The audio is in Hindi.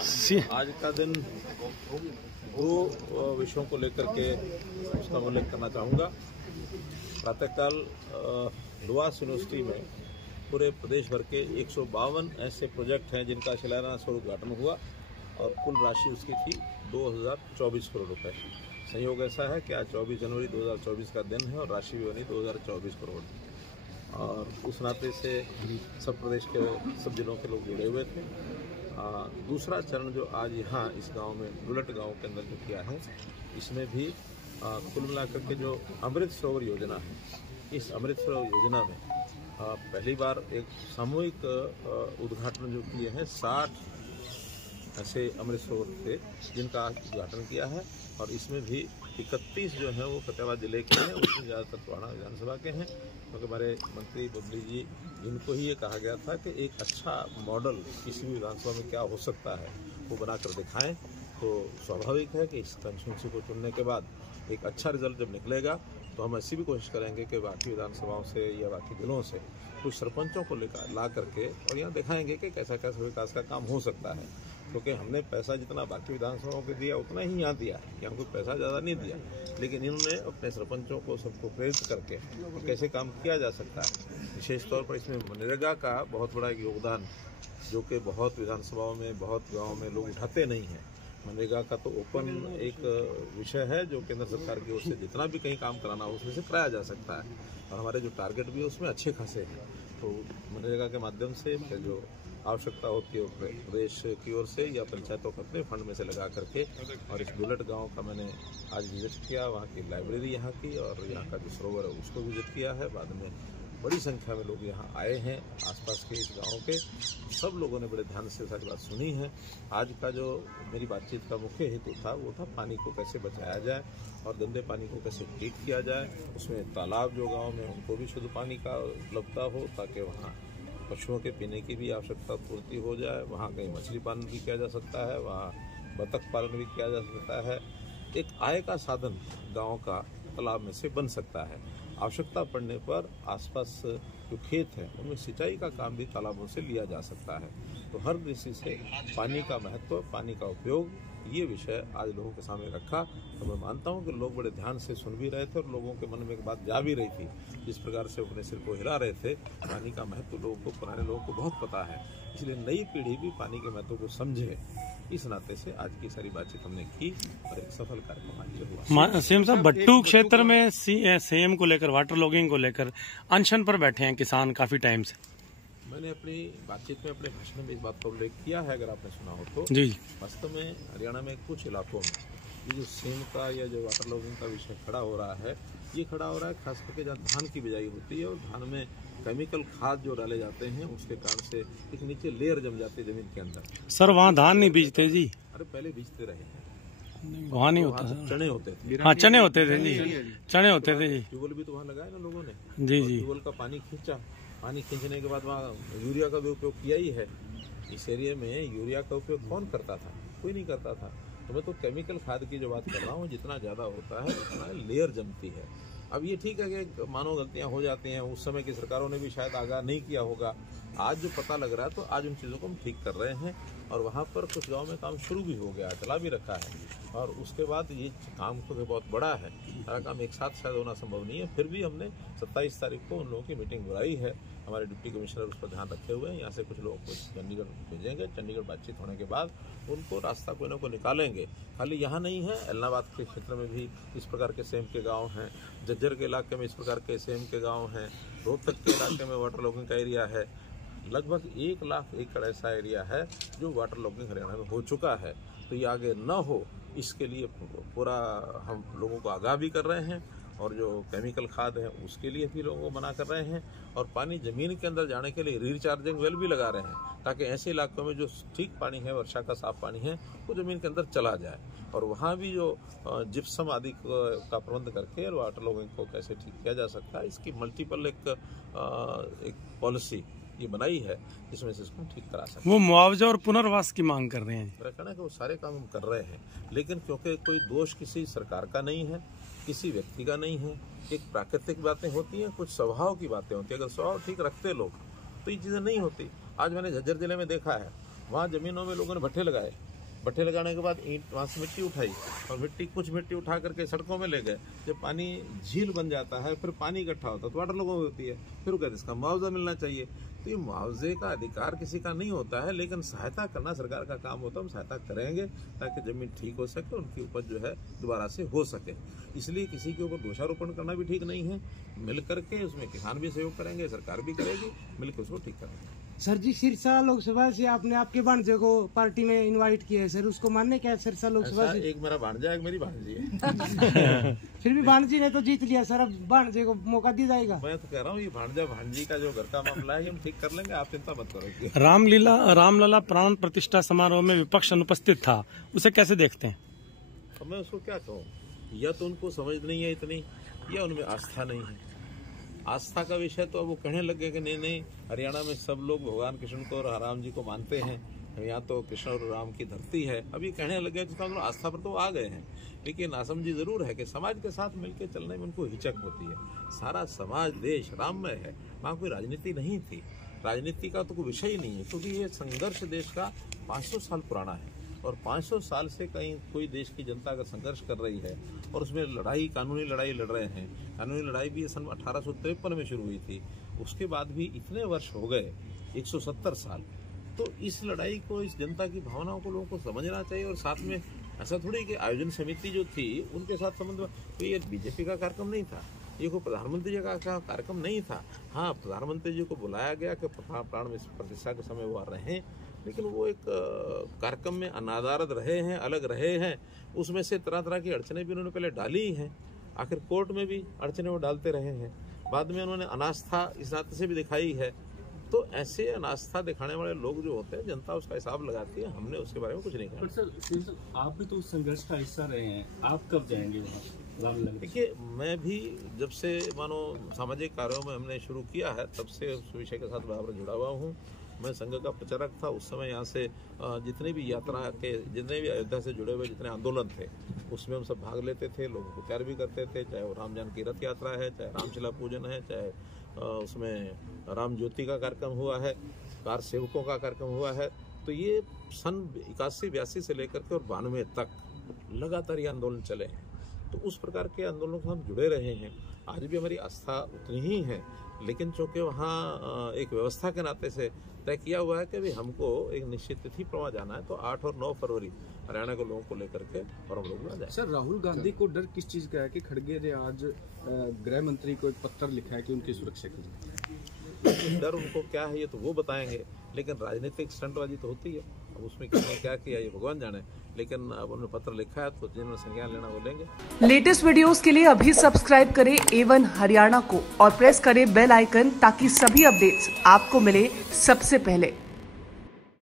आज का दिन दो विषयों को लेकर के उसका उल्लेख करना चाहूँगा। प्रातःकाल लुआस यूनिवर्सिटी में पूरे प्रदेश भर के 152 ऐसे प्रोजेक्ट हैं जिनका शिलान्यास और उद्घाटन हुआ और कुल राशि उसकी थी 2024 करोड़ रुपए। संयोग ऐसा है कि आज 24 जनवरी 2024 का दिन है और राशि भी बनी 2024 करोड़ और उस नाते से सब प्रदेश के सब जिलों के लोग जुड़े हुए थे। दूसरा चरण जो आज यहाँ इस गांव में बुलेट गांव के अंदर जो किया है, इसमें भी कुल मिलाकर के जो अमृत सरोवर योजना है, इस अमृत सरोवर योजना में पहली बार एक सामूहिक उद्घाटन जो किए हैं 60 ऐसे अमृत सरोवर थे जिनका उद्घाटन किया है और इसमें भी 31 जो हैं वो फतेहाबाद जिले के हैं, उसमें ज़्यादातर टोहाना विधानसभा के हैं क्योंकि हमारे मंत्री बबली जी जिनको ही ये कहा गया था कि एक अच्छा मॉडल किसी भी विधानसभा में क्या हो सकता है वो बनाकर दिखाएं। तो स्वाभाविक है कि इस कंस्टिट्यूंसी को चुनने के बाद एक अच्छा रिजल्ट जब निकलेगा तो हम ऐसी भी कोशिश करेंगे कि बाकी विधानसभाओं से या बाकी जिलों से कुछ सरपंचों को ला करके और यहाँ दिखाएंगे कि कैसा कैसा विकास का काम हो सकता है, क्योंकि हमने पैसा जितना बाकी विधानसभाओं को दिया उतना ही यहाँ दिया, यहाँ कोई पैसा ज़्यादा नहीं दिया, लेकिन इन्होंने अपने सरपंचों को सबको प्रेरित करके कैसे काम किया जा सकता है। विशेष तौर पर इसमें मनरेगा का बहुत बड़ा एक योगदान जो कि बहुत विधानसभाओं में बहुत गाँव में लोग उठाते नहीं हैं। मनरेगा का तो ओपन एक विषय है जो केंद्र सरकार की ओर से जितना भी कहीं काम कराना हो उसमें से कराया जा सकता है और हमारे जो टारगेट भी है उसमें अच्छे खासे हैं। तो मनरेगा के माध्यम से जो आवश्यकता होती है प्रदेश की ओर से या पंचायतों को अपने फंड में से लगा करके, और इस बुलेट गांव का मैंने आज विजिट किया, वहाँ की लाइब्रेरी यहाँ की और यहाँ का जो सरोवर है उसको विजिट किया है। बाद में बड़ी संख्या में लोग यहाँ आए हैं, आसपास के इस गांव के सब लोगों ने बड़े ध्यान से सारी बात सुनी है। आज का जो मेरी बातचीत का मुख्य हेतु था वो था पानी को कैसे बचाया जाए और गंदे पानी को कैसे ट्रीट किया जाए, उसमें तालाब जो गाँव में उनको भी शुद्ध पानी का उपलब्धता हो ताकि वहाँ पशुओं के पीने की भी आवश्यकता पूर्ति हो जाए, वहाँ कहीं मछली पालन भी किया जा सकता है, वहाँ बतख पालन भी किया जा सकता है। एक आय का साधन गांव का तालाब में से बन सकता है। आवश्यकता पड़ने पर आसपास जो खेत हैं उनमें सिंचाई का काम भी तालाबों से लिया जा सकता है। तो हर दृष्टि से पानी का महत्व, पानी का उपयोग, ये विषय आज लोगों के सामने रखा। तो मैं मानता हूँ कि लोग बड़े ध्यान से सुन भी रहे थे और लोगों के मन में एक बात जा भी रही थी, जिस प्रकार से अपने सिर को हिला रहे थे। पानी का महत्व लोगों को, पुराने लोगों को बहुत पता है, इसलिए नई पीढ़ी भी पानी के महत्व को समझे। इस नाते से आज की सारी बातचीत हमने की और एक सफल कार्यक्रम आज हुआ। सीएम साहब, भट्टू क्षेत्र में सीएम को लेकर, वाटर लॉगिंग को लेकर अनशन पर बैठे हैं किसान काफी टाइम से। मैंने अपनी बातचीत में, अपने भाषण में इस बात का उल्लेख किया है, अगर आपने सुना हो तो। जी, वास्तव में हरियाणा में कुछ इलाकों में ये जो सेम का या जो वाटर लॉगिंग का विषय खड़ा हो रहा है, ये खड़ा हो रहा है खास करके जहाँ धान की बिजाई होती है और धान में केमिकल खाद जो डाले जाते हैं उसके कारण से एक नीचे लेयर जम जाती है जमीन के अंदर। सर वहाँ धान नहीं बीजते जी? अरे पहले बीजते रहे हैं, वहाँ नहीं होता, चने होते थे। हाँ, चने होते थे जी, चने होते थे जी। ट्यूबवेल भी तो वहाँ लगाए ना लोगों ने, जी जी। ट्यूबवेल का पानी खींचा, पानी खींचने के बाद वहाँ यूरिया का भी उपयोग किया ही है। इस एरिया में यूरिया का उपयोग कौन करता था? कोई नहीं करता था। तो मैं तो केमिकल खाद की जो बात कर रहा हूँ, जितना ज़्यादा होता है उतना लेयर जमती है। अब ये ठीक है कि मानो गलतियाँ हो जाती हैं, उस समय की सरकारों ने भी शायद आगाह नहीं किया होगा। आज जो पता लग रहा है तो आज उन चीज़ों को हम ठीक कर रहे हैं और वहाँ पर कुछ गांव में काम शुरू भी हो गया, चला भी रखा है। और उसके बाद ये काम तो बहुत बड़ा है, सारा काम एक साथ शायद होना संभव नहीं है, फिर भी हमने 27 तारीख को उन लोगों की मीटिंग बुलाई है। हमारे डिप्टी कमिश्नर उस पर ध्यान रखे हुए हैं। यहाँ से कुछ लोगों को चंडीगढ़ भेजेंगे, चंडीगढ़ बातचीत होने के बाद उनको रास्ता कोई ना कोई निकालेंगे। खाली यहाँ नहीं है, एलनाबाद के क्षेत्र में भी इस प्रकार के सेम के गाँव हैं, झज्जर के इलाके में इस प्रकार के सेम के गाँव हैं, रोहतक के इलाके में वाटर लॉगिंग का एरिया है। लगभग 1 लाख एकड़ ऐसा एरिया है जो वाटर लॉगिंग हरियाणा में हो चुका है। तो ये आगे न हो इसके लिए पूरा हम लोगों को आगाह भी कर रहे हैं और जो केमिकल खाद है उसके लिए भी लोगों को मना कर रहे हैं और पानी जमीन के अंदर जाने के लिए रिचार्जिंग वेल भी लगा रहे हैं ताकि ऐसे इलाकों में जो ठीक पानी है, वर्षा का साफ पानी है, वो जमीन के अंदर चला जाए। और वहाँ भी जो जिप्सम आदि का प्रबंध करके वाटर लॉगिंग को कैसे ठीक किया जा सकता है, इसकी मल्टीपल एक पॉलिसी ये बनाई है जिसमें से इसको ठीक करा सकते हैं। वो मुआवजा और पुनर्वास की मांग कर रहे हैं। मेरा कहना है कि वो सारे काम हम कर रहे हैं, लेकिन क्योंकि कोई दोष किसी सरकार का नहीं है, किसी व्यक्ति का नहीं है। एक प्राकृतिक बातें होती हैं, कुछ स्वभाव की बातें होती हैं। अगर स्वभाव ठीक रखते लोग तो ये चीज़ें नहीं होती। आज मैंने झज्जर जिले में देखा है वहाँ जमीनों में लोगों ने भट्ठे लगाए, भट्ठे लगाने के बाद ईंट वहाँ से मिट्टी उठाई और कुछ मिट्टी उठा करके सड़कों में ले गए। जब पानी झील बन जाता है, फिर पानी इकट्ठा होता है तो वाटर लोगों को होती है, फिर वो कहते इसका मुआवजा मिलना चाहिए। तो ये मुआवजे का अधिकार किसी का नहीं होता है, लेकिन सहायता करना सरकार का काम होता है। हम सहायता करेंगे ताकि जमीन ठीक हो सके, उनकी उपज जो है दोबारा से हो सके। इसलिए किसी के ऊपर दोषारोपण करना भी ठीक नहीं है। मिल करके उसमें किसान भी सहयोग करेंगे, सरकार भी करेगी, मिलकर उसको ठीक करेंगे। सर जी, सिरसा लोकसभा से आपने आपके भांजे को पार्टी में इनवाइट किया है सर, उसको मानने क्या है सिरसा लोकसभा से? एक मेरा भांजा, एक मेरी भांजी है। फिर भी भांजी ने तो जीत लिया सर, अब भांजे को मौका दिया जाएगा। मैं तो कह रहा हूँ ये भांजा भांजी का जो घर का मामला है हम ठीक कर लेंगे, आप चिंता मत करो। रामलला प्राण प्रतिष्ठा समारोह में विपक्ष अनुपस्थित था, उसे कैसे देखते हैं? तो मैं उसको क्या कहूँ, या तो उनको समझ नहीं है इतनी, या उनमें आस्था नहीं है। आस्था का विषय तो अब वो कहने लगे कि नहीं हरियाणा में सब लोग भगवान कृष्ण को और राम जी को मानते हैं, यहाँ तो कृष्ण और राम की धरती है। अभी कहने लगे जिसका मतलब आस्था पर तो आ गए हैं, लेकिन नासमझी जरूर है कि समाज के साथ मिलकर चलने में उनको हिचक होती है। सारा समाज देश राममय है, वहाँ कोई राजनीति नहीं थी, राजनीति का तो कोई विषय ही नहीं है, क्योंकि ये संघर्ष देश का 500 साल पुराना है और 500 साल से कहीं कोई देश की जनता अगर संघर्ष कर रही है और उसमें लड़ाई, कानूनी लड़ाई लड़ रहे हैं। कानूनी लड़ाई भी सन 1853 में शुरू हुई थी, उसके बाद भी इतने वर्ष हो गए, 170 साल। तो इस लड़ाई को, इस जनता की भावनाओं को लोगों को समझना चाहिए। और साथ में ऐसा थोड़ी कि आयोजन समिति जो थी उनके साथ संबंध, तो ये बीजेपी का कार्यक्रम नहीं था, ये कोई प्रधानमंत्री जी का कार्यक्रम नहीं था। हाँ, प्रधानमंत्री जी को बुलाया गया कि प्राण प्रतिष्ठा के समय वो रहें, लेकिन वो एक कार्यक्रम में अनादारद रहे हैं, अलग रहे हैं। उसमें से तरह तरह की अड़चने भी उन्होंने पहले डाली ही हैं, आखिर कोर्ट में भी अड़चने वो डालते रहे हैं, बाद में उन्होंने अनास्था इस नाते से भी दिखाई है। तो ऐसे अनास्था दिखाने वाले लोग जो होते हैं, जनता उसका हिसाब लगाती है, हमने उसके बारे में कुछ नहीं कहा। सर, आप भी तो उस संघर्ष का हिस्सा रहे हैं, आप कब जाएंगे वहाँ? देखिए, मैं भी जब से मानो सामाजिक कार्यों में हमने शुरू किया है, तब से उस विषय के साथ बराबर जुड़ा हुआ हूँ। मैं संघ का प्रचारक था उस समय। यहाँ से जितने भी यात्रा के, जितने भी अयोध्या से जुड़े हुए जितने आंदोलन थे, उसमें हम सब भाग लेते थे, लोगों को तैयार भी करते थे, चाहे वो राम जानकी रथ यात्रा है, चाहे रामशिला पूजन है, चाहे उसमें राम ज्योति का कार्यक्रम हुआ है, कार सेवकों का कार्यक्रम हुआ है। तो ये सन 81-82 से लेकर के और 92 तक लगातार ये आंदोलन चले हैं। तो उस प्रकार के आंदोलनों से हम जुड़े रहे हैं। आज भी हमारी आस्था उतनी ही है, लेकिन चूँकि वहाँ एक व्यवस्था के नाते से तय किया हुआ है कि भाई हमको एक निश्चित तिथि पर वहाँ जाना है, तो 8 और 9 फरवरी हरियाणा के लोगों को लेकर के और हम लोग वहाँ जाए। सर, राहुल गांधी को डर किस चीज़ का है कि खड़गे ने आज गृह मंत्री को एक पत्र लिखा है कि उनकी सुरक्षा के लिए? डर उनको क्या है ये तो वो बताएंगे, लेकिन राजनीतिक स्टंटबाजी तो होती है। अब उसमें किसने क्या किया ये भगवान जाने, लेकिन अब उन्होंने पत्र लिखा है तो जिन्होंने संज्ञान लेना वो लेंगे। लेटेस्ट वीडियोस के लिए अभी सब्सक्राइब करें A1 हरियाणा को और प्रेस करें बेल आइकन ताकि सभी अपडेट्स आपको मिले सबसे पहले।